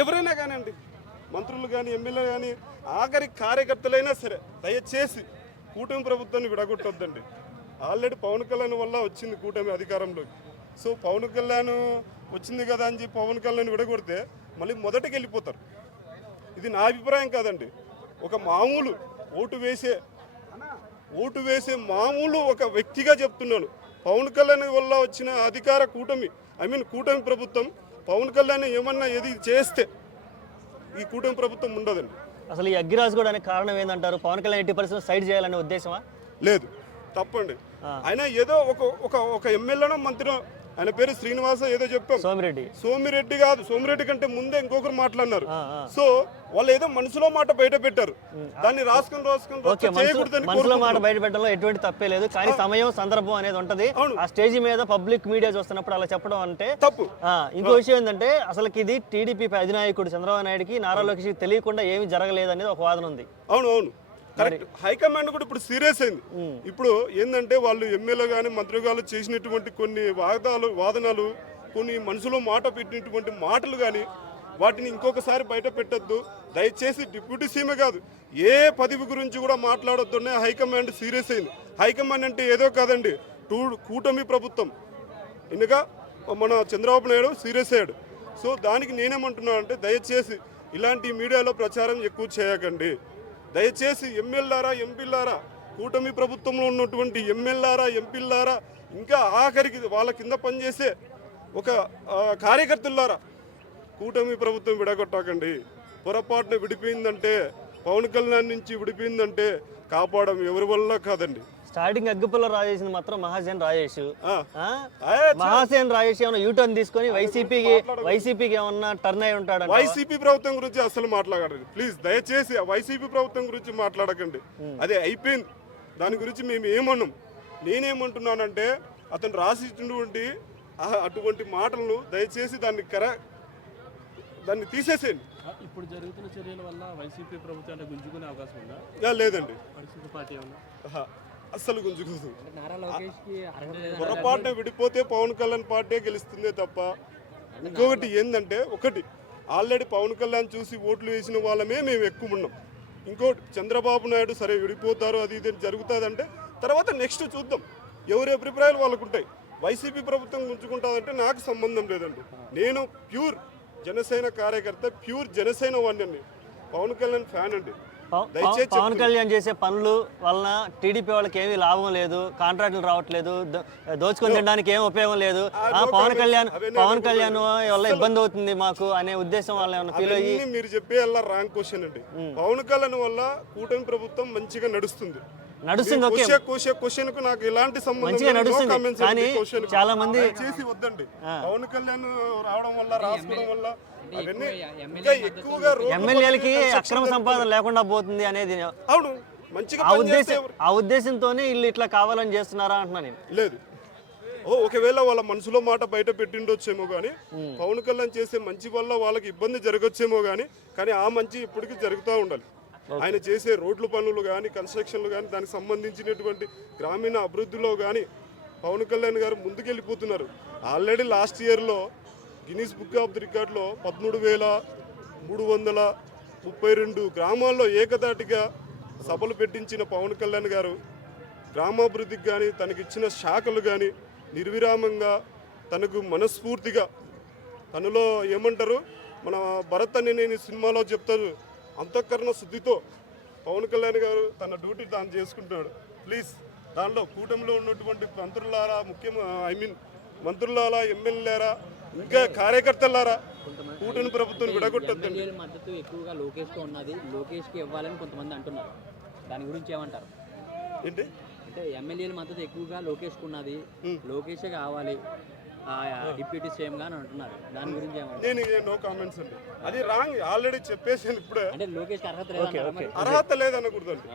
ఎవరైనా కానివ్వండి, మంత్రులు కానీ, ఎమ్మెల్యే కానీ, ఆఖరి కార్యకర్తలైనా సరే దయచేసి కూటమి ప్రభుత్వాన్ని విడగొట్టొద్దండి. ఆల్రెడీ పవన్ కళ్యాణ్ వల్ల వచ్చింది కూటమి అధికారంలోకి. సో పవన్ కళ్యాణ్ వచ్చింది కదా అని చెప్పి పవన్ కళ్యాణ్ విడగొడితే మళ్ళీ మొదటికి వెళ్ళిపోతారు. ఇది నా అభిప్రాయం కాదండి. ఒక మామూలు ఓటు వేసే మామూలు ఒక వ్యక్తిగా చెప్తున్నాను. పవన్ కళ్యాణ్ వల్ల వచ్చిన అధికార కూటమి కూటమి ప్రభుత్వం పవన్ కళ్యాణ్ ఏమన్నా ఏది చేస్తే ఈ కూటమి ప్రభుత్వం ఉండదండి. అసలు ఈ అగ్గిరాజు కూడా అనే కారణం ఏంటంటారు? పవన్ కళ్యాణ్ 80% సైడ్ చేయాలనే ఉద్దేశమా? లేదు, తప్పండి. ఆయన ఏదో ఒక ఎమ్మెల్యేనో మంత్రినో, ఆయన పేరు శ్రీనివాస ఏదో చెప్పాం, సోమిరెడ్డి కాదు, సోమిరెడ్డి కంటే ముందే ఇంకొకరు మాట్లాడినారు. సో వాళ్ళు ఏదో మనసులో మాట బయట పెట్టారు, దాన్ని రాసుకుని మనసులో మాట బయట పెట్టడంలో ఎటువంటి తప్పే లేదు. కానీ సమయం సందర్భం అనేది ఉంటది. ఆ స్టేజ్ మీద పబ్లిక్ మీడియా చూస్తున్నప్పుడు అలా చెప్పడం అంటే తప్పు. ఇంకో విషయం ఏంటంటే అసలు ఇది టీడీపీ అధినాయకుడు చంద్రబాబు నాయుడుకి నారా లోకేష్ తెలియకుండా ఏమీ జరగలేదు అనేది ఒక వాదన ఉంది. అవును, కరెక్ట్. హైకమాండ్ కూడా ఇప్పుడు సీరియస్ అయింది. ఇప్పుడు ఏంటంటే వాళ్ళు ఎమ్మెల్యే కానీ మంత్రి గారు చేసినటువంటి కొన్ని వాదనలు, కొన్ని మనసులో మాట పెట్టినటువంటి మాటలు కానీ వాటిని ఇంకొకసారి బయట పెట్టద్దు. దయచేసి డిప్యూటీ సీఎం కాదు, ఏ పదవి గురించి కూడా మాట్లాడొద్దునే హైకమాండ్ సీరియస్ అయింది. హైకమాండ్ అంటే ఏదో కాదండి, కూటమి ప్రభుత్వం. ఇంకా మన చంద్రబాబు నాయుడు సీరియస్ అయ్యాడు. సో దానికి నేనేమంటున్నాను అంటే దయచేసి ఇలాంటి మీడియాలో ప్రచారం ఎక్కువ చేయకండి. దయచేసి ఎమ్మెల్యేలారా, ఎంపీలారా, కూటమి ప్రభుత్వంలో ఉన్నటువంటి ఎమ్మెల్యేలారా, ఎంపీలారా, ఇంకా ఆఖరికి వాళ్ళ కింద పనిచేసే ఒక కార్యకర్తలారా, కూటమి ప్రభుత్వం విడగొట్టకండి. పొరపాటున విడిపోయిందంటే, పవన్ కళ్యాణ్ నుంచి విడిపోయిందంటే కాపాడడం ఎవరి వల్ల కాదండి. స్టార్టింగ్ అగ్గిపుల్ల రాజేసింది మాత్రం మహాసేన్ రాజేష్. మహాసేన్ రాజేష్ ఏమన్నా యూటర్న్ తీసుకొని వైసీపీకి ఏమన్నా టర్న్ అయి ఉంటాడు. వైసీపీ ప్రభుత్వం గురించి అసలు మాట్లాడకండి ప్లీజ్, దయచేసి వైసీపీ ప్రభుత్వం గురించి మాట్లాడకండి. అదే అయిపోయింది, దాని గురించి మేము ఏమన్నాం. నేనేమంటున్నానంటే అతను రాసినటువంటి అటువంటి మాటలను దయచేసి దాన్ని తీసేసేయండి. ఇప్పుడు జరుగుతున్న చర్యల వల్ల వైసీపీ ప్రభుత్వాన్ని గుంజుకునే అవకాశం ఉందా? లేదండి, వైసీపీ పార్టీ అస్సలు గుంజుకోదు. పొరపాటున విడిపోతే పవన్ కళ్యాణ్ పార్టీ గెలుస్తుందే తప్ప. ఇంకొకటి ఏంటంటే, ఆల్రెడీ పవన్ కళ్యాణ్ చూసి ఓట్లు వేసిన వాళ్ళమే మేము ఎక్కువ ఉన్నాం. ఇంకోటి చంద్రబాబు నాయుడు సరే విడిపోతారు, అది ఇది జరుగుతుందంటే తర్వాత నెక్స్ట్ చూద్దాం, ఎవరి అభిప్రాయాలు వాళ్ళకు ఉంటాయి. వైసీపీ ప్రభుత్వం గుంజుకుంటుందంటే నాకు సంబంధం లేదండి. నేను ప్యూర్ జనసేన కార్యకర్త, ప్యూర్ జనసేన వాడిని, పవన్ కళ్యాణ్ ఫ్యాన్ అండి. పవన్ కళ్యాణ్ చేసే పనులు వలన టీడీపీ వాళ్ళకి ఏమీ లాభం లేదు, కాంట్రాక్టులు రావట్లేదు, దోచుకొని తినడానికి ఏం ఉపయోగం లేదు. పవన్ కళ్యాణ్ వల్ల ఇబ్బంది అవుతుంది మాకు అనే ఉద్దేశం వల్ల ఫీల్ అయ్యి మీరు చెప్పే రాంగ్ క్వశ్చన్ అండి. పవన్ కళ్యాణ్ వల్ల కూటమి ప్రభుత్వం మంచిగా నడుస్తుంది. క్వశ్చన్ కు నాకు ఎలాంటి సంబంధం నడుస్తుంది. కానీ చాలా మంది చేసి వద్దండి. పవన్ కళ్యాణ్ రావడం వల్ల, రాసుకోవడం వల్ల ఎమ్మెల్యేలకి అక్రమ సంపాదన లేకుండా పోతుంది అనేది అవును, మంచిగా ఆ ఉద్దేశంతోనే వీళ్ళు ఇట్లా కావాలని చేస్తున్నారా అంటున్నా నేను. లేదు, ఒకవేళ వాళ్ళ మనసులో మాట బయట పెట్టిండొచ్చేమో కానీ పవన్ కళ్యాణ్ చేసే మంచి వల్ల వాళ్ళకి ఇబ్బంది జరగచ్చేమో కానీ ఆ మంచి ఇప్పటికీ జరుగుతూ ఉండాలి. ఆయన చేసే రోడ్ల పనులు కానీ, కన్స్ట్రక్షన్లు కానీ, దానికి సంబంధించినటువంటి గ్రామీణ అభివృద్ధిలో కానీ పవన్ కళ్యాణ్ గారు ముందుకెళ్ళిపోతున్నారు. ఆల్రెడీ లాస్ట్ ఇయర్లో గిన్నీస్ బుక్ ఆఫ్ ది రికార్డులో 13,332 గ్రామాల్లో ఏకదాటిగా సభలు పెట్టించిన పవన్ కళ్యాణ్ గారు గ్రామాభివృద్ధికి కానీ, తనకిచ్చిన శాఖలు కానీ నిర్విరామంగా, తనకు మనస్ఫూర్తిగా, తనలో ఏమంటారు, మన భరత్ అని నేను సినిమాలో చెప్తారు, అంతఃకరణ శుద్ధితో పవన్ కళ్యాణ్ గారు తన డ్యూటీ తాను చేసుకుంటాడు. ప్లీజ్ దానిలో కూటమిలో ఉన్నటువంటి మంత్రులారా, మంత్రులారా, ఎమ్మెల్యేలారా, ఇంకా కార్యకర్తలారా, కూటమి ప్రభుత్వం విడగొట్టొద్దండి. మద్దతు ఎక్కువగా లోకేష్కి ఉన్నది, లోకేష్కి ఇవ్వాలని కొంతమంది అంటున్నారు. దాని గురించి ఏమంటారు? ఏంటి అంటే ఎమ్మెల్యేల మద్దతు ఎక్కువగా లోకేష్కి ఉన్నది, లోకేషే కావాలి డిప్యూటీ సీఎం గా అంటున్నారు. దాని గురించి ఏమంటారు? నేను నో కామెంట్స్ అండి, అది రాంగ్. ఆల్రెడీ చెప్పేసాను ఇప్పుడే. అంటే లోకేష్ అర్హత లేదనకూడదండి.